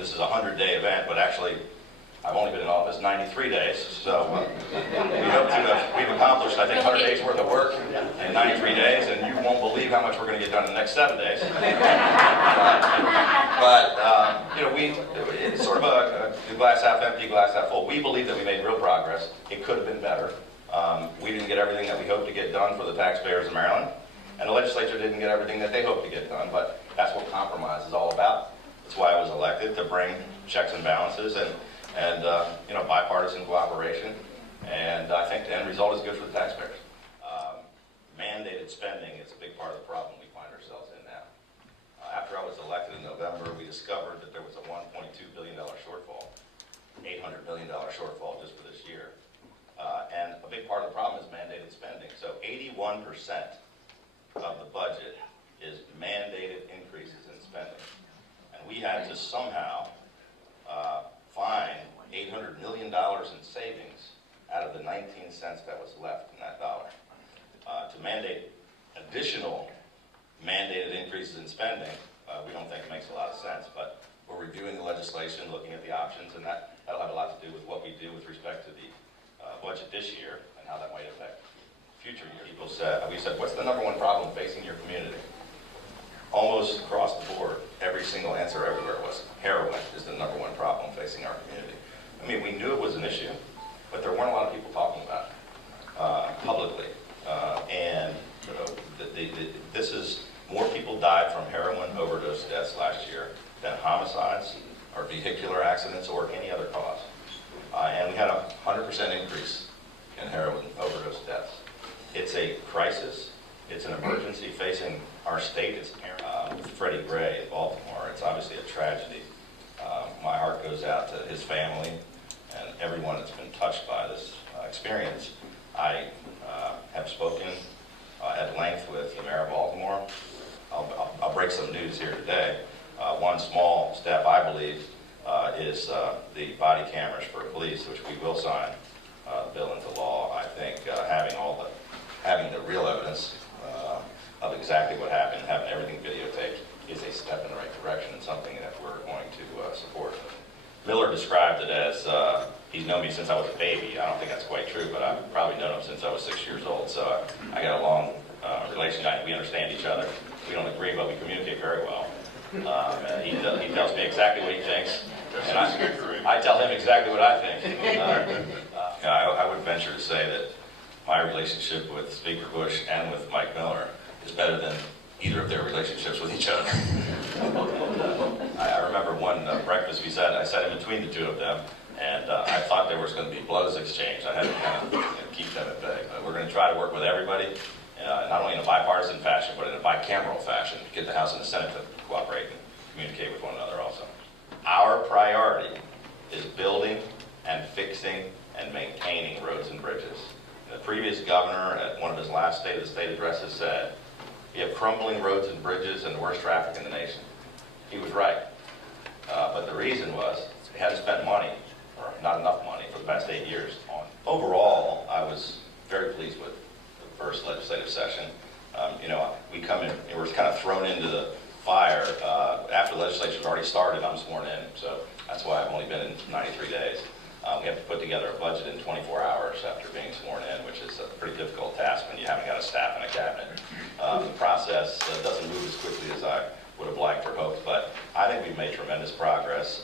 this is a 100-day event, but actually I've only been in office 93 days, so we've accomplished, I think, 100 days worth of work in 93 days, and you won't believe how much we're going to get done in the next 7 days. It's sort of a glass half empty, glass half full. We believe that we made real progress. It could have been better. We didn't get everything that we hoped to get done for the taxpayers of Maryland, and the legislature didn't get everything that they hoped to get done, but that's what compromise is all about. That's why I was elected, to bring checks and balances and bipartisan cooperation, and I think the end result is good for the taxpayers. Mandated spending is a big part of the problem we find ourselves in now. After I was elected in November, we discovered that there was a $1.2 billion shortfall, $800 million shortfall just for this year. And a big part of the problem is mandated spending. So 81% of the budget is mandated increases in spending. And we had to somehow find $800 million in savings out of the 19 cents that was left in that dollar. To mandate additional mandated increases in spending, we don't think makes a lot of sense, but we're reviewing the legislation, looking at the options, and that'll have a lot to do with what we do with respect to the budget this year and how that might affect future years. We said, what's the number one problem facing your community? Almost across the board, every single answer everywhere was heroin is the number one problem facing our community. I mean, we knew it was an issue, but there weren't a lot of people talking about it publicly. This is more people died from heroin overdose deaths last year than homicides or vehicular accidents or any other cause. And we had a 100% increase in heroin overdose deaths. It's a crisis. It's an emergency facing our state. It's with Freddie Gray in Baltimore. It's obviously a tragedy. My heart goes out to his family and everyone that's been touched by this experience. I have spoken at length with the mayor of Baltimore. I'll break some news here today. One small step, I believe, is the body cameras for police, which we will sign the bill into law. I think having the real evidence of exactly what happened, having everything videotaped, is a step in the right direction and something that we're going to support. Miller described it as he's known me since I was a baby. I don't think that's quite true, but I've probably known him since I was 6 years old. So I got a long relationship. We understand each other. We don't agree, but we communicate very well. He tells me exactly what he thinks, and I tell him exactly what I think. I would venture to say that my relationship with Speaker Bush and with Mike Miller is better than either of their relationships with each other. I remember one breakfast I sat in between the two of them, and I thought there was going to be blows exchanged. I had to kind of keep them at bay. But we're going to try to work with everybody, not only in a bipartisan fashion, but in a bicameral fashion, to get the House and the Senate to cooperate and communicate with one another also. Our priority is building and fixing and maintaining roads and bridges. The previous governor, at one of his last State of the State addresses, said, "We have crumbling roads and bridges and the worst traffic in the nation." He was right. But the reason was they hadn't spent money, or not enough money, for the past 8 years on. Overall, I was very pleased with the first legislative session. We come in, we're kind of thrown into the fire. After the legislature's already started, I'm sworn in, so that's why I've only been in 93 days. We have to put together a budget in 24 hours after being sworn in, which is a pretty difficult task when you haven't got a staff and a cabinet. The process doesn't move as quickly as I would have liked or hoped, but I think we've made tremendous progress.